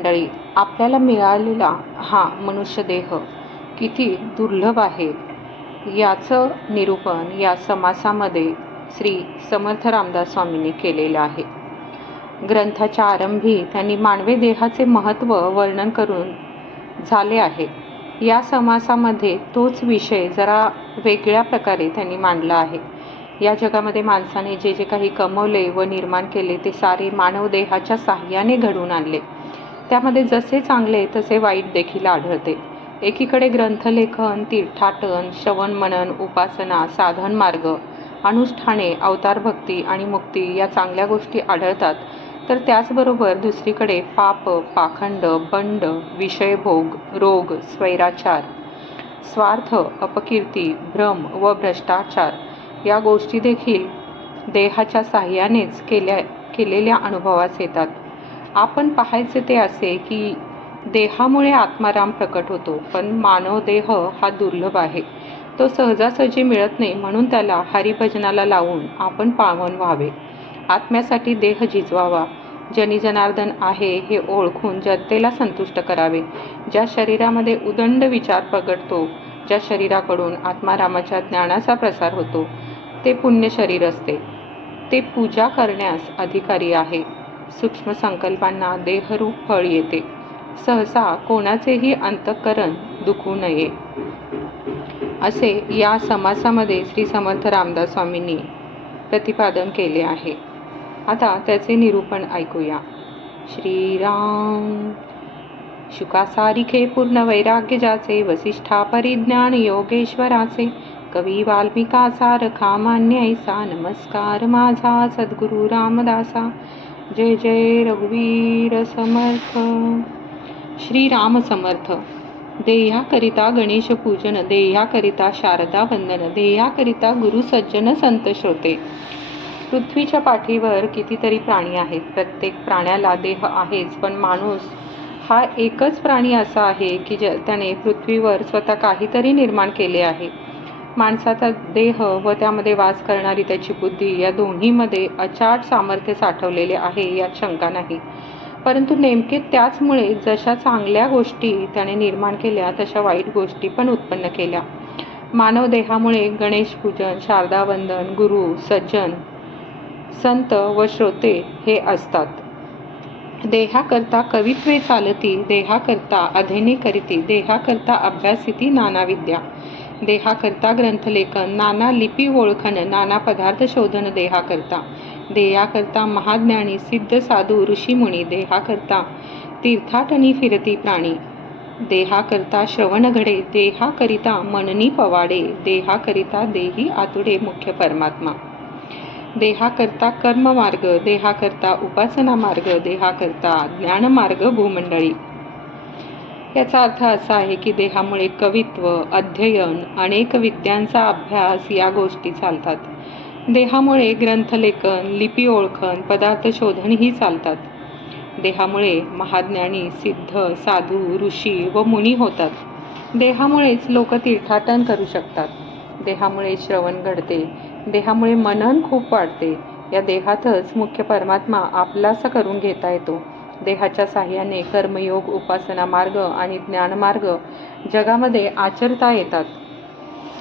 मंडळी, आपल्याला मिळालेला हा मनुष्य देह किती दुर्लभ आहे याचं निरूपण या समासामध्ये श्री समर्थ रामदास स्वामींनी केलेलं आहे. ग्रंथाच्या आरंभी त्यांनी मानवी देहाचे महत्त्व वर्णन करून झाले आहे. या समासामध्ये तोच विषय जरा वेगळ्या प्रकारे त्यांनी मांडला आहे. या जगामध्ये माणसाने जे जे काही कमवले व निर्माण केले ते सारे मानव देहाच्या साह्याने घडवून आणले. त्यामध्ये जसे चांगले तसे वाईट देखील आढळते. एकीकडे ग्रंथलेखन, तीर्थाटन, श्रवण मनन, उपासना, साधन मार्ग, अनुष्ठाने, अवतार भक्ती आणि मुक्ती या चांगल्या गोष्टी आढळतात. तर त्याचबरोबर दुसरीकडे पाप, पाखंड, बंड, विषयभोग, रोग, स्वैराचार, स्वार्थ, अपकीर्ती, भ्रम व भ्रष्टाचार या गोष्टी देखील देहाच्या साह्यानेच केलेल्या अनुभवास येतात. आपण पाहायचे ते असे की देहामुळे आत्माराम प्रकट होतो, पण मानव देह हा दुर्लभ आहे. तो सहजासहजी मिळत नाही, म्हणून त्याला हरिभजनाला लावून आपण पावन व्हावे. आत्म्यासाठी देह झिजवावा. जनी जनार्दन आहे हे ओळखून जनतेला संतुष्ट करावे. ज्या शरीरामध्ये उदंड विचार प्रगटतो, ज्या शरीराकडून आत्मारामाच्या ज्ञानाचा प्रसार होतो, ते पुण्य शरीर असते. ते पूजा करण्यास अधिकारी आहे. सूक्ष्म संकल्पांना देहरूप फळ येते. सहसा कोणाचेही अंतःकरण दुखू नये, असे या समासामध्ये श्री समर्थ रामदास स्वामींनी प्रतिपादन केले आहे. आता त्याचे निरूपण ऐकूया. श्रीराम. शुकासारिखे पूर्ण वैराग्य ज्याचे, वसिष्ठा परिज्ञान योगेश्वराचे, कवी वाल्मिका सारखा मान्य ऐसा, नमस्कार माझा सद्गुरु रामदासा. जय जय रघुवीर समर्थ. श्रीराम समर्थ. देह्याकरिता गणेश पूजन, देह्याकरिता शारदा वंदन, देह्याकरिता गुरु सज्जन संत श्रोते. पृथ्वीच्या पाठीवर कितीतरी प्राणी आहेत. प्रत्येक प्राण्याला देह आहेच, पण माणूस हा एकच प्राणी असा आहे की त्याने पृथ्वीवर स्वतः काहीतरी निर्माण केले आहे. माणसाचा देह व त्यामध्ये वास करणारी त्याची बुद्धी या दोन्हीमध्ये अचाट सामर्थ्य साठवलेले आहे, यात शंका नाही. परंतु नेमके त्याचमुळे जशा चांगल्या गोष्टी त्याने निर्माण केल्या, तशा वाईट गोष्टी पण उत्पन्न केल्या. मानव देहामुळे गणेश पूजन, शारदा वंदन, गुरु, सज्जन, संत व श्रोते हे असतात. देहाकरता कवित्वे चालती, देहाकरता अध्ययने करीती, देहाकरता अभ्यासिती नाना विद्या, देहाकरता ग्रंथलेखन, नाना लिपी ओळखन, नाना पदार्थ शोधन, देहाकरता, देहाकरता महाज्ञानी सिद्ध साधू ऋषीमुनी, देहाकरता तीर्थाटनी फिरती प्राणी, देहाकरता श्रवण घडे, देहाकरिता मननी पवाडे, देहाकरिता देही आतुडे मुख्य परमात्मा, देहाकरता कर्म मार्ग, देहाकरता उपासना मार्ग, देहाकरता ज्ञान मार्ग भूमंडळी. याचा अर्थ असा आहे की देहामुळे कवित्व, अध्ययन, अनेक विद्यांचा अभ्यास या गोष्टी चालतात. देहामुळे ग्रंथलेखन, लिपी ओळखन, पदार्थ शोधन ही चालतात. देहामुळे महाज्ञानी सिद्ध साधू ऋषी व मुनी होतात. देहामुळेच लोक तीर्थाटन करू शकतात. देहामुळे श्रवण घडते. देहामुळे मनन खूप वाढते. या देहातच मुख्य परमात्मा आपलासा करून घेता येतो. देहाच्या साह्याने कर्मयोग, उपासना मार्ग आणि ज्ञानमार्ग जगामध्ये आचरता येतात.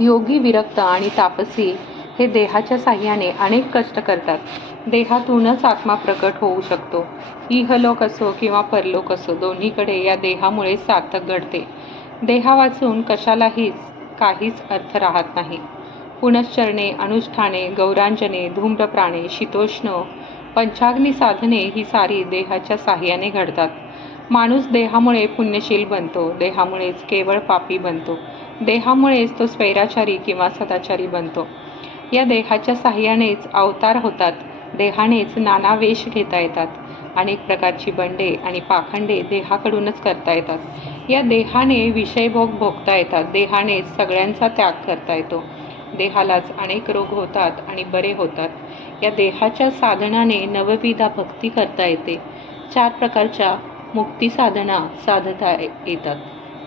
योगी, विरक्त आणि तापसी हे देहाच्या साह्याने अनेक कष्ट करतात. देहातूनच आत्मा प्रकट होऊ शकतो. इहलोक असो किंवा परलोक असो, दोन्हीकडे या देहामुळे सार्थक घडते. देहा वाचून कशालाही काहीच अर्थ राहत नाही. पुनश्चरणे, अनुष्ठाने, गौरांजने, धूम्रप्राणे, शीतोष्ण, पंचाग्नी साधने ही सारी देहाच्या साह्याने घडतात. माणूस देहामुळे पुण्यशील बनतो. देहामुळेच केवळ पापी बनतो. देहामुळेच तो स्वैराचारी किंवा सदाचारी बनतो. या देहाच्या साह्यानेच अवतार होतात. देहानेच नाना वेश घेता येतात. अनेक प्रकारची बंडे आणि पाखंडे देहाकडूनच करता येतात. या देहाने विषयभोग भोगता येतात. देहानेच सगळ्यांचा त्याग करता येतो. देहालाच अनेक रोग होतात आणि बरे होतात. या देहाच्या साधनाने नवविधा भक्ती करता येते. 4 प्रकारच्या मुक्ती साधना साधता येतात.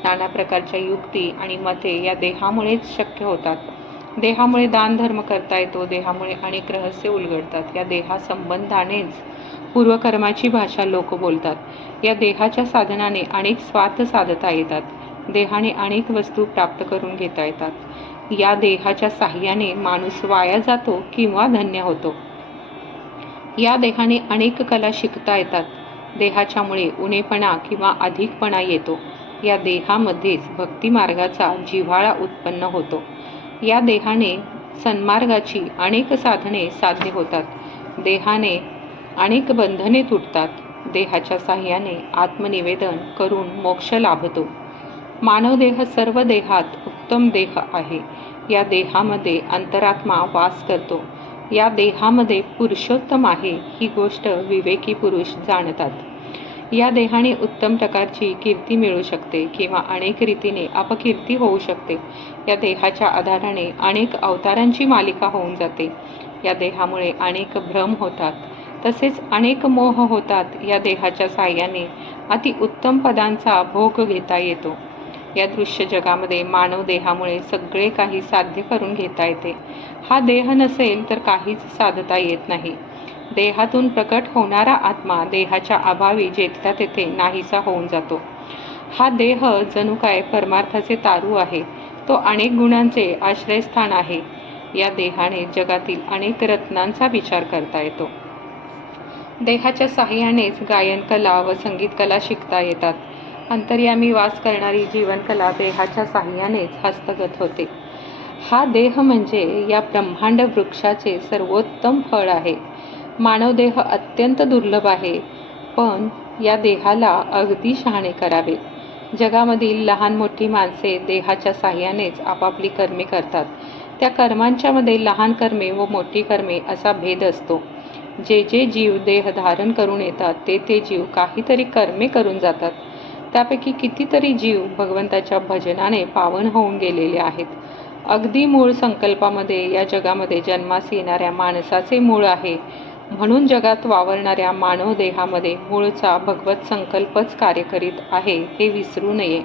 नाना प्रकारच्या युक्ती आणि मते या देहामुळेच शक्य होतात. देहामुळे दान धर्म करता येतो. देहामुळे अनेक रहस्य उलगडतात. या देहासंबंधानेच पूर्वकर्माची भाषा लोक बोलतात. या देहाच्या साधनाने अनेक स्वार्थ साधता येतात. देहाने अनेक वस्तू प्राप्त करून घेता येतात. या देहाच्या साह्याने माणूस वाया जातो किंवा धन्य होतो. या देहाने अनेक कला शिकता येतात. देहाच्यामुळे उणेपणा किंवा अधिकपणा येतो. या देहामध्येच भक्ती मार्गाचा जिव्हाळा उत्पन्न होतो. या देहाने सन्मार्गाची अनेक साधने साध्य होतात. देहाने अनेक बंधने तुटतात. देहाच्या साह्याने आत्मनिवेदन करून मोक्ष लाभतो. मानव देह सर्व देहात उत्तम देह आहे. या देहामध्ये अंतरात्मा वास करतो. या देहामध्ये पुरुषोत्तम आहे ही गोष्ट विवेकी पुरुष जाणतात. या देहाने उत्तम प्रकारची कीर्ती मिळू शकते किंवा अनेक रीतीने अपकीर्ती होऊ शकते. या देहाच्या आधाराने अनेक अवतारांची मालिका होऊन जाते. या देहामुळे अनेक भ्रम होतात, तसेच अनेक मोह होतात. या देहाच्या साह्याने अतिउत्तम पदांचा भोग घेता येतो. या दृश्य जगामध्ये मानव देहामुळे सगळे काही साध्य करून घेता येते. हा देह नसेल तर काहीच साधता येत नाही. देहातून प्रकट होणारा आत्मा देहाच्या अभावी जेथल्या तेथे नाहीसा होऊन जातो. हा देह जणू काय परमार्थाचे तारू आहे. तो अनेक गुणांचे आश्रयस्थान आहे. या देहाने जगातील अनेक रत्नांचा विचार करता येतो. देहाच्या साह्यानेच गायन कला व संगीत कला शिकता येतात. अंतर्यामी वास करणारी जीवनकला देहाच्या साह्यानेच हस्तगत होते. हा देह म्हणजे या ब्रह्मांड वृक्षाचे सर्वोत्तम फळ आहे. मानव देह अत्यंत दुर्लभ आहे, पण या देहाला अगदी शहाणे करावे. जगामधील लहान मोठी माणसे देहाच्या साह्यानेच आपापली कर्मे करतात. त्या कर्मांच्या मध्ये लहान कर्मे व मोठी कर्मे असा भेद असतो. जे जे जीव देह धारण करून येतात ते जीव काहीतरी कर्मे करून जातात. त्यापैकी कितीतरी जीव भगवंताच्या भजनाने पावन होऊन गेलेले आहेत. अगदी मूळ संकल्पामध्ये या जगामध्ये जन्मास येणाऱ्या माणसाचे मूळ आहे. म्हणून जगात वावरणाऱ्या मानव देहामध्ये मूळचा भगवत संकल्पच कार्य करीत आहे हे विसरू नये.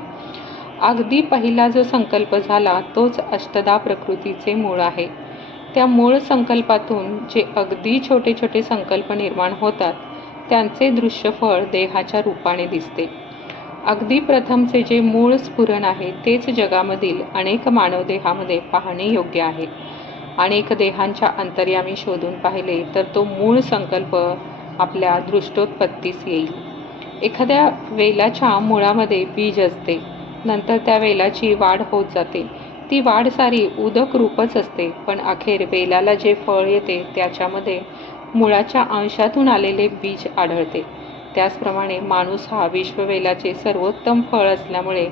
अगदी पहिला जो संकल्प झाला तोच अष्टधा प्रकृतीचे मूळ आहे. त्या मूळ संकल्पातून जे अगदी छोटे छोटे संकल्प निर्माण होतात त्यांचे दृश्यफळ देहाच्या रूपाने दिसते. अगदी प्रथमचे जे मूळ स्फुरण आहे तेच जगामधील अनेक मानव देहामध्ये पाहणे योग्य आहे. अनेक देहांच्या अंतर्यामी शोधून पाहिले तर तो मूळ संकल्प आपल्या दृष्टोत्पत्तीस येईल. एखाद्या वेलाच्या मुळामध्ये बीज असते. नंतर त्या वेलाची वाढ होत जाते. ती वाढ सारी उदक रूपच असते, पण अखेर वेलाला जे फळ येते त्याच्यामध्ये मुळाच्या अंशातून आलेले बीज आढळते. त्याचप्रमाणे माणूस हा विश्ववेलाचे सर्वोत्तम फळ असल्यामुळे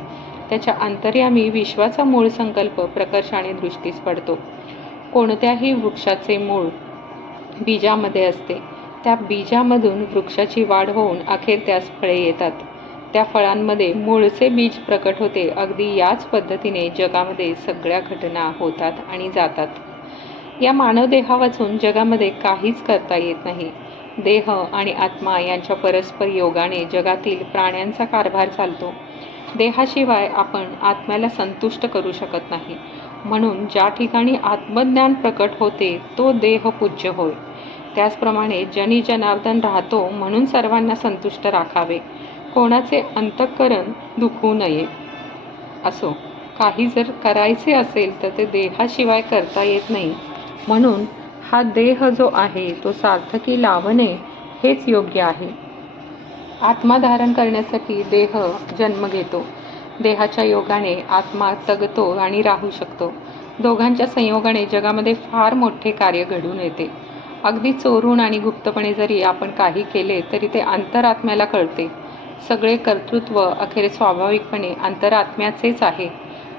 त्याच्या अंतर्यामी विश्वाचा मूळ संकल्प प्रकर्षाने दृष्टीस पडतो. कोणत्याही वृक्षाचे मूळ बीजामध्ये असते. त्या बीजामधून वृक्षाची वाढ होऊन अखेर त्यास फळे येतात. त्या फळांमध्ये मूळचे बीज प्रकट होते. अगदी याच पद्धतीने जगामध्ये सगळ्या घटना होतात आणि जातात. या मानव देहावाचून जगामध्ये काहीच करता येत नाही. देह आणि आत्मा यांच्या परस्पर योगाने जगातील प्राण्यांचा कारभार चालतो. देहाशिवाय आपण आत्म्याला संतुष्ट करू शकत नाही. म्हणून ज्या ठिकाणी आत्मज्ञान प्रकट होते तो देह पूज्य होय. त्याचप्रमाणे जनी जनार्दन राहतो म्हणून सर्वांना संतुष्ट राखावे. कोणाचे अंतःकरण दुखवू नये. असो, काही जर करायचे असेल तर ते देहाशिवाय करता येत नाही. म्हणून हा देह जो आहे तो सार्थकी लावणे हेच योग्य आहे. आत्मा धारण करण्यासाठी देह जन्म घेतो. देहाच्या योगाने आत्मा तगतो आणि राहू शकतो. दोघांच्या संयोगाने जगामध्ये फार मोठे कार्य घडून येते. अगदी चोरून आणि गुप्तपणे जरी आपण काही केले तरी ते अंतरात्म्याला कळते. सगळे कर्तृत्व अखेर स्वाभाविकपणे अंतरात्म्याचेच आहे.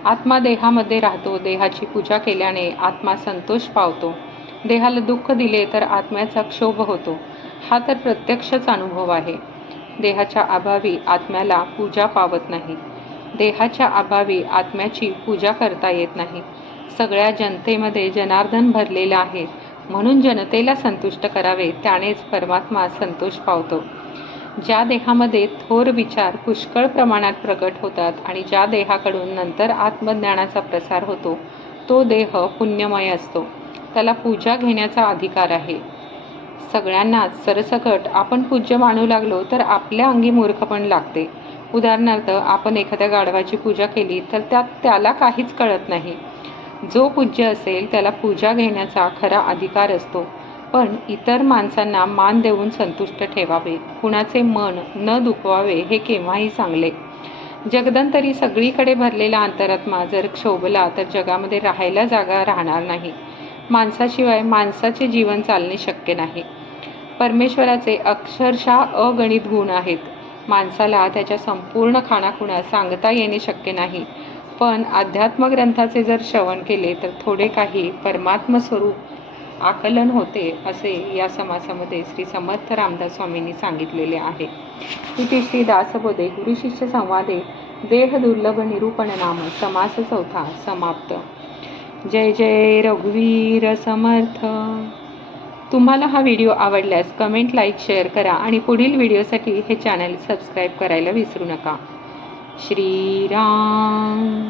आत्मा देहामध्ये राहतो. देहाची पूजा केल्याने आत्मा संतोष पावतो. देहाला दुःख दिले तर आत्म्याचा क्षोभ होतो. हा तर प्रत्यक्षच अनुभव आहे. देहाच्या अभावी आत्म्याला पूजा पावत नाही. देहाच्या अभावी आत्म्याची पूजा करता येत नाही. सगळ्या जनतेमध्ये जनार्दन भरलेला आहे. म्हणून जनतेला संतुष्ट करावे, त्यानेच परमात्मा संतोष पावतो. ज्या देहामध्ये थोर विचार पुष्कळ प्रमाणात प्रकट होतात आणि ज्या देहाकडून नंतर आत्मज्ञानाचा प्रसार होतो तो देह पुण्यमय असतो. त्याला पूजा घेण्याचा अधिकार आहे. सगळ्यांनाच सरसकट आपण पूज्य मानू लागलो तर आपल्या अंगी मूर्खपण लागते. उदाहरणार्थ, आपण एखाद्या गाढवाची पूजा केली तर त्याला काहीच कळत नाही. जो पूज्य असेल त्याला पूजा घेण्याचा खरा अधिकार असतो. पण इतर माणसांना मान देऊन संतुष्ट ठेवावे, कुणाचे मन न दुखवावे हे केव्हाही चांगले. जगदंतरी सगळीकडे भरलेला अंतरात्मा जर क्षोभला तर जगामध्ये राहायला जागा राहणार नाही. माणसाशिवाय माणसाचे जीवन चालणे शक्य नाही. परमेश्वराचे अक्षरशः अगणित गुण आहेत. माणसाला त्याच्या संपूर्ण खाणाखुणा सांगता येणे शक्य नाही. पण अध्यात्मग्रंथाचे जर श्रवण केले तर थोडे काही परमात्मस्वरूप आकलन होते, असे या समासामध्ये श्री समर्थ रामदास स्वामींनी सांगितलेले आहे. इति श्री दासबोधे गुरुशिष्य संवादे देह दुर्लभ निरूपण नाम समास चौथा समाप्त. जय जय रघुवीर समर्थ. तुम्हाला हा व्हिडिओ आवडल्यास कमेंट, लाईक, शेअर करा आणि पुढील व्हिडिओसाठी हे चॅनल सबस्क्राईब करायला विसरू नका. श्रीराम.